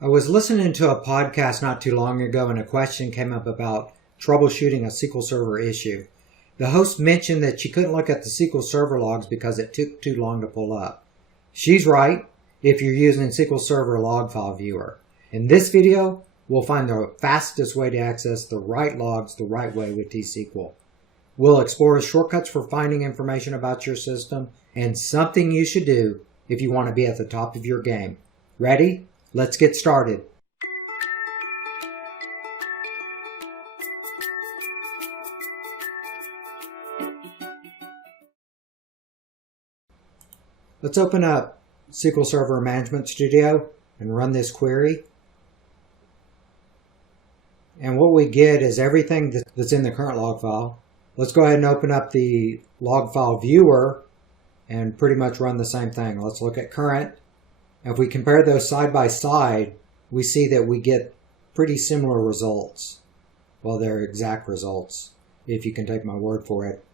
I was listening to a podcast not too long ago and a question came up about troubleshooting a SQL Server issue. The host mentioned that she couldn't look at the SQL Server logs because it took too long to pull up. She's right if you're using SQL Server log file viewer. In this video, we'll find the fastest way to access the right logs the right way with t-sql. We'll explore shortcuts for finding information about your system and something you should do if you want to be at the top of your game. Ready? Let's get started. Let's open up SQL Server Management Studio and run this query. And what we get is everything that's in the current log file. Let's go ahead and open up the log file viewer and pretty much run the same thing. Let's look at current. If we compare those side by side, we see that we get pretty similar results. Well, they're exact results, if you can take my word for it.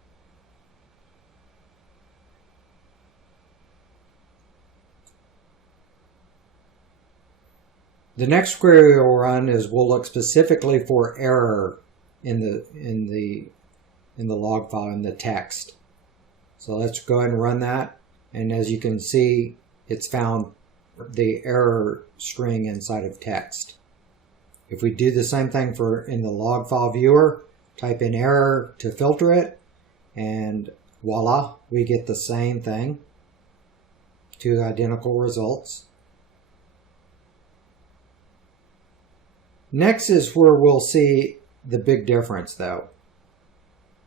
The next query we'll run is we'll look specifically for error in the log file, in the text. So let's go ahead and run that. And as you can see, it's found the error string inside of text. If we do the same thing in the log file viewer, type in error to filter it, and voila, we get the same thing, two identical results. Next is where we'll see the big difference though.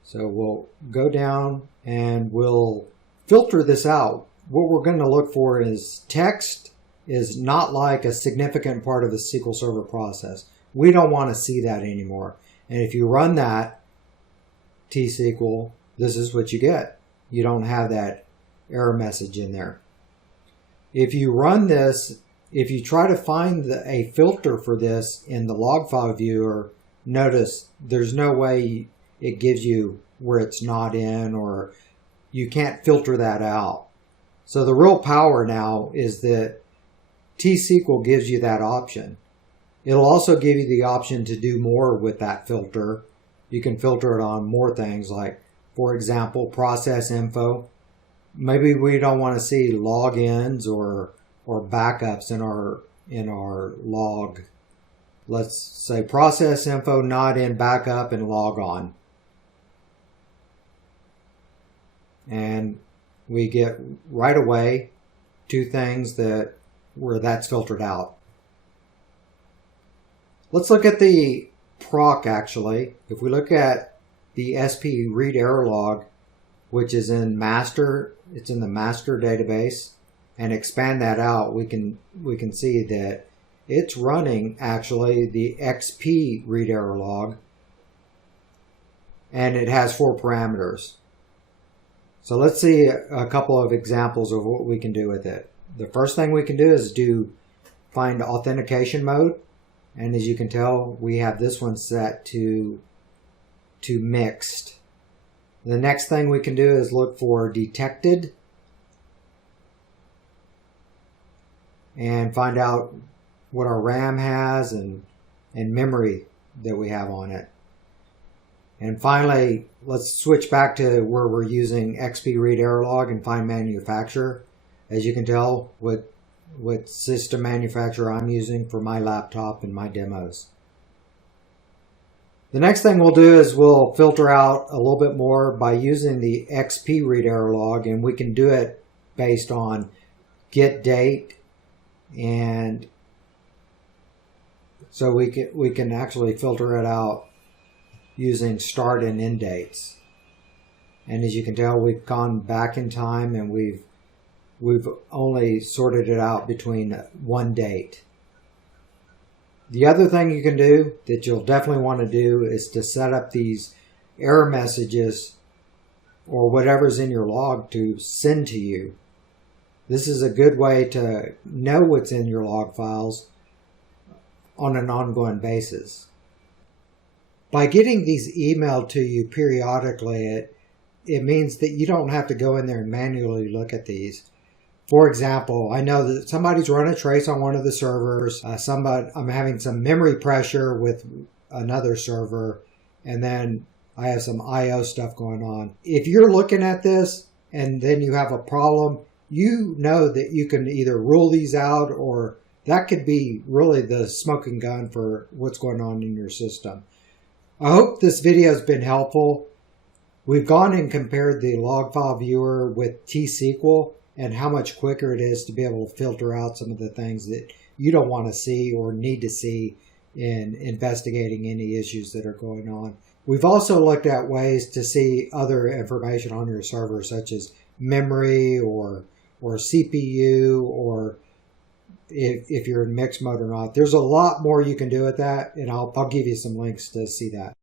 So we'll go down and we'll filter this out. What we're going to look for is text is not like a significant part of the SQL Server process. We don't want to see that anymore. And if you run that t-sql, this is what you get. You don't have that error message in there. If you run this, if you try to find a filter for this in the log file viewer, notice there's no way it gives you where it's not in, or you can't filter that out. So the real power now is that t-sql gives you that option. It'll also give you the option to do more with that filter. You can filter it on more things, like, for example, process info. Maybe we don't want to see logins or backups in our log. Let's say process info not in backup and log on. And we get right away two things where that's filtered out. Let's look at the proc actually. If we look at the SP read error log, which is in master, it's in the master database, and expand that out, we can see that it's running actually the XP read error log, and it has 4 parameters. So let's see a couple of examples of what we can do with it. The first thing we can do is find authentication mode, and as you can tell, we have this one set to mixed. The next thing we can do is look for detected and find out what our RAM has and memory that we have on it. And finally, let's switch back to where we're using XP read error log and find manufacturer. As you can tell, what system manufacturer I'm using for my laptop and my demos. The next thing we'll do is we'll filter out a little bit more by using the XP read error log, and we can do it based on get date, and so we can actually filter it out using start and end dates. And as you can tell, we've gone back in time and we've only sorted it out between one date. The other thing you can do that you'll definitely want to do is to set up these error messages or whatever's in your log to send to you. This is a good way to know what's in your log files on an ongoing basis. By getting these emailed to you periodically, it means that you don't have to go in there and manually look at these. For example, I know that somebody's run a trace on one of the servers. I'm having some memory pressure with another server, and then I have some I/O stuff going on. If you're looking at this and then you have a problem, you know that you can either rule these out, or that could be really the smoking gun for what's going on in your system. I hope this video has been helpful. We've gone and compared the log file viewer with t-sql and how much quicker it is to be able to filter out some of the things that you don't want to see or need to see in investigating any issues that are going on. We've also looked at ways to see other information on your server, such as memory or CPU, or if you're in mixed mode or not. There's a lot more you can do with that, and I'll give you some links to see that.